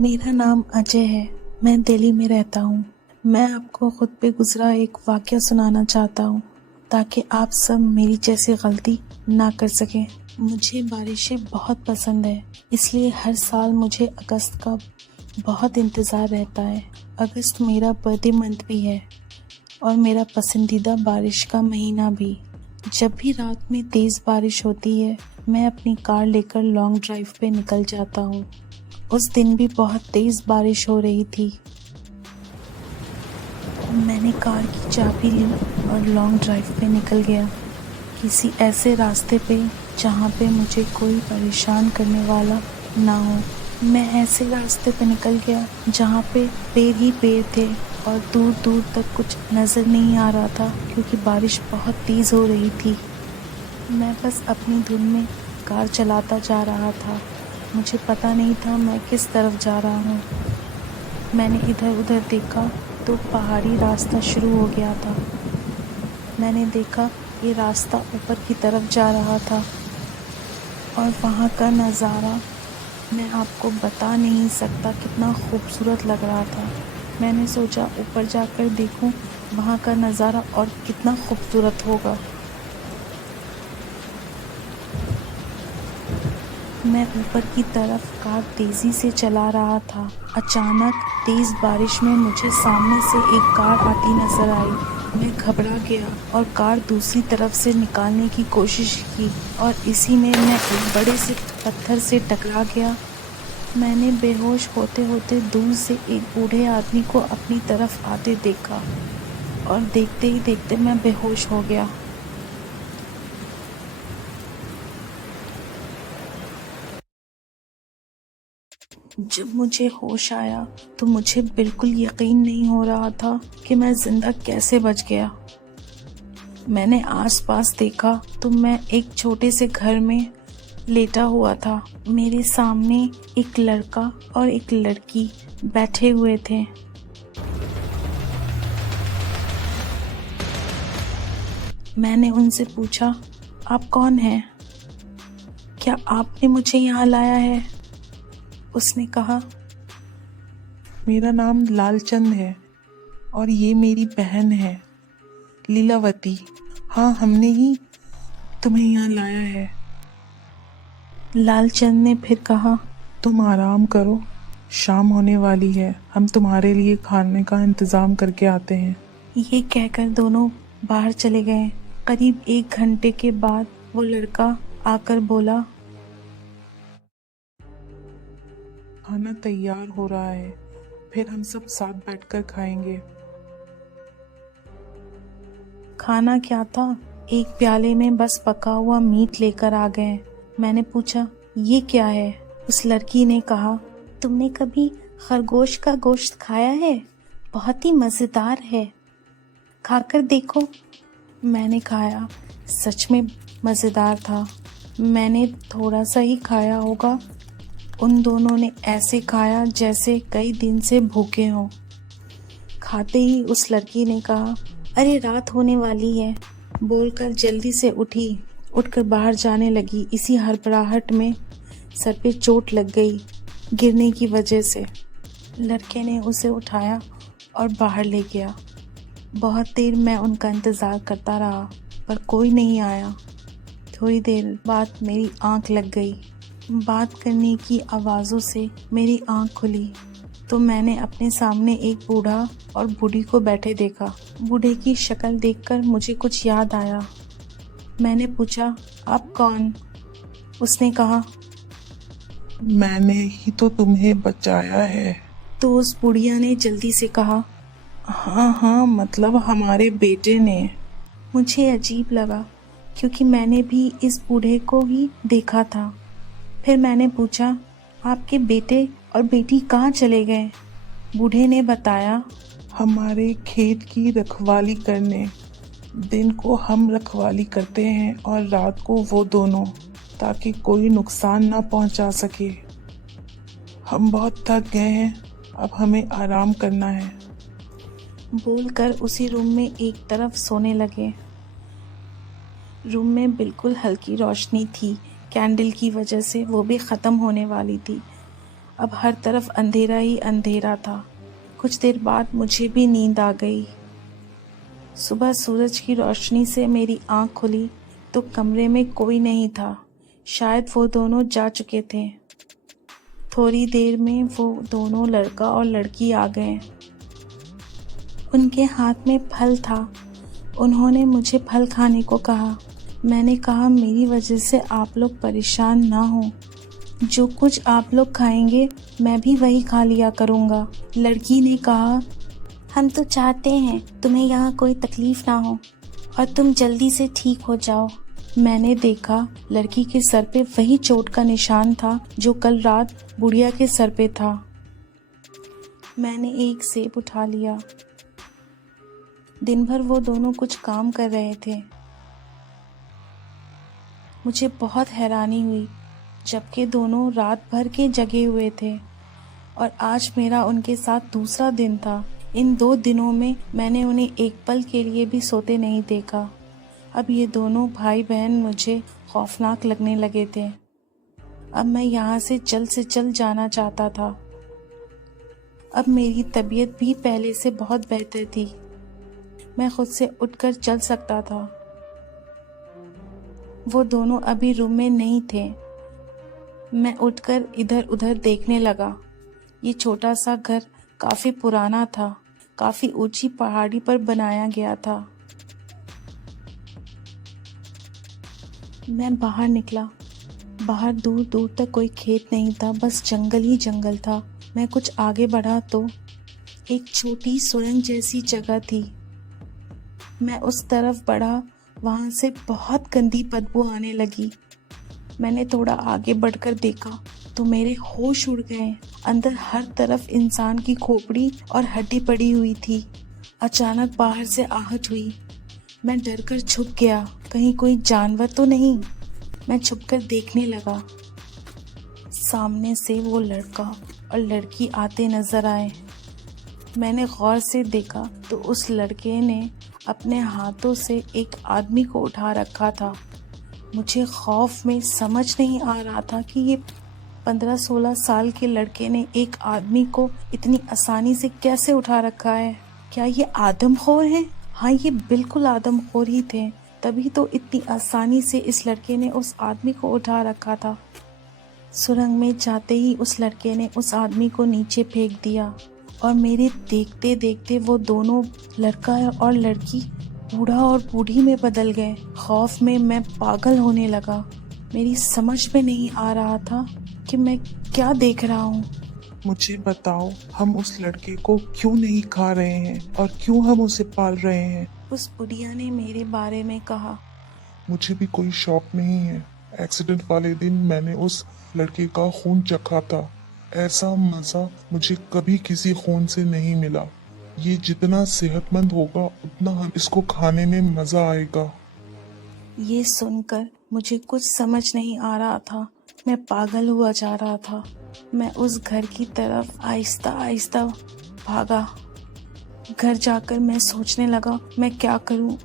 मेरा नाम अजय है। मैं दिल्ली में रहता हूँ। मैं आपको खुद पे गुजरा एक वाक़या सुनाना चाहता हूँ ताकि आप सब मेरी जैसी गलती ना कर सकें। मुझे बारिशें बहुत पसंद है, इसलिए हर साल मुझे अगस्त का बहुत इंतज़ार रहता है। अगस्त मेरा बर्थडे मंथ भी है और मेरा पसंदीदा बारिश का महीना भी। जब भी रात में तेज़ बारिश होती है, मैं अपनी कार लेकर लॉन्ग ड्राइव पे निकल जाता हूँ। उस दिन भी बहुत तेज़ बारिश हो रही थी। मैंने कार की चाबी ली और लॉन्ग ड्राइव पे निकल गया, किसी ऐसे रास्ते पे जहाँ पे मुझे कोई परेशान करने वाला ना हो। मैं ऐसे रास्ते पे निकल गया जहाँ पे पेड़ ही पेड़ थे और दूर दूर तक कुछ नज़र नहीं आ रहा था क्योंकि बारिश बहुत तेज़ हो रही थी। मैं बस अपनी धुन में कार चलाता जा रहा था। मुझे पता नहीं था मैं किस तरफ जा रहा हूँ। मैंने इधर उधर देखा तो पहाड़ी रास्ता शुरू हो गया था। मैंने देखा ये रास्ता ऊपर की तरफ जा रहा था और वहाँ का नज़ारा मैं आपको बता नहीं सकता कितना खूबसूरत लग रहा था। मैंने सोचा ऊपर जाकर देखूं वहाँ का नज़ारा और कितना खूबसूरत होगा। मैं ऊपर की तरफ कार तेज़ी से चला रहा था। अचानक तेज़ बारिश में मुझे सामने से एक कार आती नज़र आई। मैं घबरा गया और कार दूसरी तरफ से निकालने की कोशिश की और इसी में मैं एक बड़े से पत्थर से टकरा गया। मैंने बेहोश होते होते दूर से एक बूढ़े आदमी को अपनी तरफ आते देखा और देखते ही देखते मैं बेहोश हो गया। जब मुझे होश आया तो मुझे बिल्कुल यकीन नहीं हो रहा था कि मैं जिंदा कैसे बच गया। मैंने आसपास देखा तो मैं एक छोटे से घर में लेटा हुआ था। मेरे सामने एक लड़का और एक लड़की बैठे हुए थे। मैंने उनसे पूछा, आप कौन हैं? क्या आपने मुझे यहाँ लाया है? उसने कहा, मेरा नाम लालचंद है और ये मेरी बहन है लीलावती। हाँ, हमने ही तुम्हें यहाँ लाया है। लालचंद ने फिर कहा, तुम आराम करो, शाम होने वाली है, हम तुम्हारे लिए खाने का इंतज़ाम करके आते हैं। ये कहकर दोनों बाहर चले गए। करीब 1 घंटे के बाद वो लड़का आकर बोला, खाना तैयार हो रहा है, फिर हम सब साथ बैठकर खाएंगे। खाना क्या था? एक प्याले में बस पका हुआ मीट लेकर आ गए। मैंने पूछा, ये क्या है? उस लड़की ने कहा, तुमने कभी खरगोश का गोश्त खाया है? बहुत ही मज़ेदार है, खाकर देखो। मैंने खाया, सच में मज़ेदार था। मैंने थोड़ा सा ही खाया होगा। उन दोनों ने ऐसे खाया जैसे कई दिन से भूखे हों। खाते ही उस लड़की ने कहा, अरे रात होने वाली है, बोलकर जल्दी से उठकर बाहर जाने लगी। इसी हड़बड़ाहट में सर पे चोट लग गई गिरने की वजह से। लड़के ने उसे उठाया और बाहर ले गया। बहुत देर मैं उनका इंतज़ार करता रहा पर कोई नहीं आया। थोड़ी देर बाद मेरी आंख लग गई। बात करने की आवाज़ों से मेरी आंख खुली तो मैंने अपने सामने एक बूढ़ा और बूढ़ी को बैठे देखा। बूढ़े की शक्ल देखकर मुझे कुछ याद आया। मैंने पूछा, आप कौन? उसने कहा, मैंने ही तो तुम्हें बचाया है। तो उस बुढ़िया ने जल्दी से कहा, हाँ हाँ, मतलब हमारे बेटे ने। मुझे अजीब लगा क्योंकि मैंने भी इस बूढ़े को ही देखा था। फिर मैंने पूछा, आपके बेटे और बेटी कहाँ चले गए? बूढ़े ने बताया, हमारे खेत की रखवाली करने। दिन को हम रखवाली करते हैं और रात को वो दोनों, ताकि कोई नुकसान ना पहुंचा सके। हम बहुत थक गए हैं, अब हमें आराम करना है। बोलकर उसी रूम में एक तरफ सोने लगे। रूम में बिल्कुल हल्की रोशनी थी, कैंडल की वजह से वो भी ख़त्म होने वाली थी। अब हर तरफ अंधेरा ही अंधेरा था। कुछ देर बाद मुझे भी नींद आ गई। सुबह सूरज की रोशनी से मेरी आंख खुली तो कमरे में कोई नहीं था। शायद वो दोनों जा चुके थे। थोड़ी देर में वो दोनों लड़का और लड़की आ गए। उनके हाथ में फल था। उन्होंने मुझे फल खाने को कहा। मैंने कहा मेरी वजह से आप लोग परेशान ना हो। जो कुछ आप लोग खाएंगे मैं भी वही खा लिया करूँगा। लड़की ने कहा हम तो चाहते हैं तुम्हें यहाँ कोई तकलीफ ना हो और तुम जल्दी से ठीक हो जाओ। मैंने देखा लड़की के सर पे वही चोट का निशान था जो कल रात बुढ़िया के सर पे था। मैंने एक सेब उठा लिया। दिन भर वो दोनों कुछ काम कर रहे थे। मुझे बहुत हैरानी हुई जबकि दोनों रात भर के जगे हुए थे और आज मेरा उनके साथ दूसरा दिन था। इन 2 दिनों में मैंने उन्हें एक पल के लिए भी सोते नहीं देखा। अब ये दोनों भाई बहन मुझे खौफनाक लगने लगे थे। अब मैं यहाँ से जल्द जाना चाहता था। अब मेरी तबीयत भी पहले से बहुत बेहतर थी। मैं खुद से उठकर चल सकता था। वो दोनों अभी रूम में नहीं थे। मैं उठकर इधर उधर देखने लगा। ये छोटा सा घर काफी पुराना था। काफी ऊंची पहाड़ी पर बनाया गया था। मैं बाहर निकला। बाहर दूर दूर तक कोई खेत नहीं था, बस जंगल ही जंगल था। मैं कुछ आगे बढ़ा तो एक छोटी सुरंग जैसी जगह थी। मैं उस तरफ बढ़ा। वहां से बहुत गंदी बदबू आने लगी। मैंने थोड़ा आगे बढ़कर देखा तो मेरे होश उड़ गए। अंदर हर तरफ इंसान की खोपड़ी और हड्डी पड़ी हुई थी। अचानक बाहर से आहट हुई। मैं डरकर छुप गया। कहीं कोई जानवर तो नहीं। मैं छुपकर देखने लगा। सामने से वो लड़का और लड़की आते नजर आए। मैंने गौर से देखा तो उस लड़के ने अपने हाथों से एक आदमी को उठा रखा था। मुझे खौफ में समझ नहीं आ रहा था कि ये 15-16 साल के लड़के ने एक आदमी को इतनी आसानी से कैसे उठा रखा है। क्या ये आदमखोर हैं? हाँ, ये बिल्कुल आदमखोर ही थे, तभी तो इतनी आसानी से इस लड़के ने उस आदमी को उठा रखा था। सुरंग में जाते ही उस लड़के ने उस आदमी को नीचे फेंक दिया और मेरे देखते देखते वो दोनों लड़का और लड़की बूढ़ा और बूढ़ी में बदल गए। खौफ में मैं पागल होने लगा। मेरी समझ में नहीं आ रहा था कि मैं क्या देख रहा हूँ। मुझे बताओ, हम उस लड़के को क्यों नहीं खा रहे हैं और क्यों हम उसे पाल रहे हैं? उस बुढ़िया ने मेरे बारे में कहा। मुझे भी कोई शौक नहीं है। एक्सीडेंट वाले दिन मैंने उस लड़के का खून चखा था। ऐसा मजा मुझे कभी किसी खून से नहीं मिला। ये जितना सेहतमंद होगा उतना हम इसको खाने में मजा आएगा। ये सुनकर मुझे कुछ समझ नहीं आ रहा था। मैं पागल हुआ जा रहा था। मैं उस घर की तरफ आहिस्ता आहिस्ता भागा। घर जाकर मैं सोचने लगा मैं क्या करूं।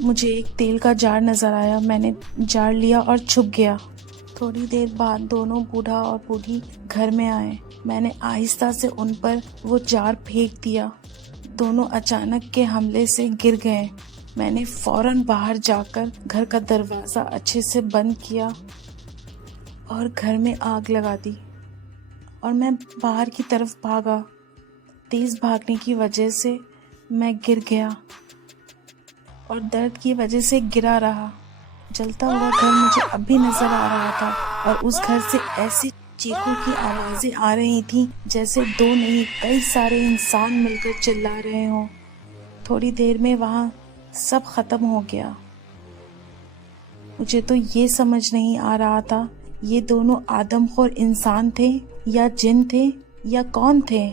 मुझे एक तेल का जार नजर आया। मैंने जार लिया और छुप गया। थोड़ी देर बाद दोनों बूढ़ा और बूढ़ी घर में आए। मैंने आहिस्ता से उन पर वो जार फेंक दिया। दोनों अचानक के हमले से गिर गए। मैंने फौरन बाहर जाकर घर का दरवाजा अच्छे से बंद किया और घर में आग लगा दी और मैं बाहर की तरफ भागा। तेज भागने की वजह से मैं गिर गया और दर्द की वजह से गिरा रहा। जलता हुआ घर मुझे अब भी नजर आ रहा था और उस घर से ऐसी चीखों की आवाजें आ रही थी जैसे 2 नहीं कई सारे इंसान मिलकर चिल्ला रहे हों। थोड़ी देर में वहां सब खत्म हो गया। मुझे तो ये समझ नहीं आ रहा था ये दोनों आदमखोर इंसान थे या जिन थे या कौन थे।